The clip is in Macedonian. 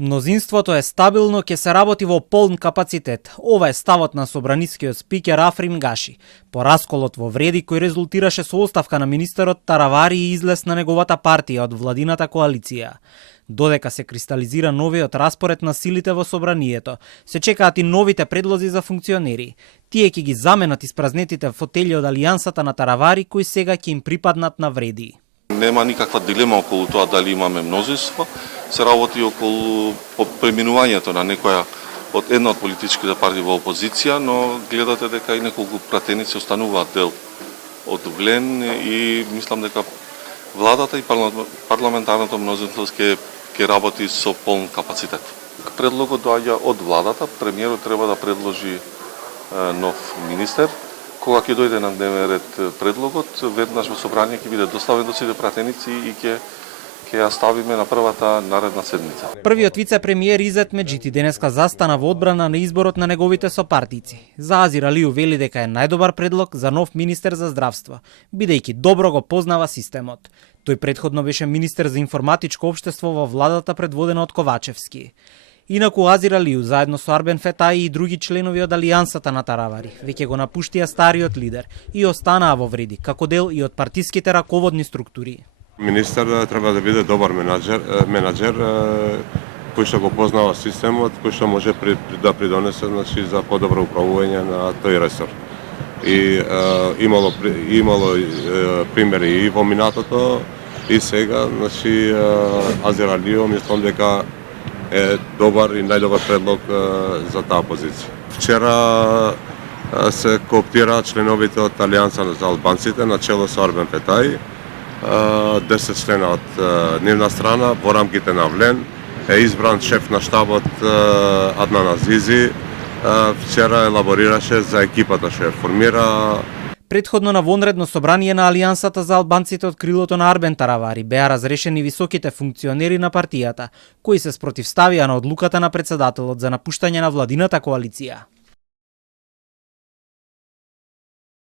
Мнозинството е стабилно, ќе се работи во полн капацитет. Ова е ставот на собранискиот спикер Африм Гаши. По расколот во Вреди, кој резултираше со оставка на министерот Таравари и излез на неговата партија од владината коалиција. Додека се кристализира новиот распоред на силите во собранието, се чекаат и новите предлози за функционери. Тие ќе ги заменат испразнетите фотели од алијансата на Таравари, кои сега ќе им припаднат на Вреди. Нема никаква дилема околу тоа дали имаме мнозинство. Се работи околу преминувањето на некоја од една од политичките партии во опозиција, но гледате дека и неколку пратеници остануваат дел од влен и мислам дека владата и парламентарното мнозинство ќе работи со полн капацитет. Предлогот доаѓа од владата, премиерот треба да предложи нов министер. Кога ќе дојде на дневен ред предлогот, веднаш во собрание ќе биде доставен до сите пратеници и ќе ја ставиме на првата наредна седмица. Првиот вице-премиер Изет Меджити денеска застана во одбрана на изборот на неговите сопартици. За Азир Алију вели дека е најдобар предлог за нов министер за здравство, бидејќи добро го познава системот. Тој претходно беше министер за информатичко општество во владата предводена од Ковачевски. Инаку Азир Алију заедно со Арбен Фетаи и други членови од алијансата на Таравари веќе го напуштија стариот лидер и останаа во Вреди како дел и од партиските раководни структури. Министер треба да биде добар менаџер кој што го познава системот, кој што може да придонесе за подобро управување на тој ресор. И имало примери и во минатото и сега, Азир Алију мислам дека е добар и најдобар предлог за таа позиција. Вчера се кооптира членовите од Алијанса за албанците на чело со Арбен Фетаи. 10 члена од нивна страна во рамките на Влен е избран шеф на штабот Аднан Азизи. Вчера елаборираше за екипата што ја формира. Претходно на вонредно собрание на Алијансата за албанците од крилото на Арбен Таравари беа разрешени високите функционери на партијата, кои се спротивставија на одлуката на претседателот за напуштање на владината коалиција.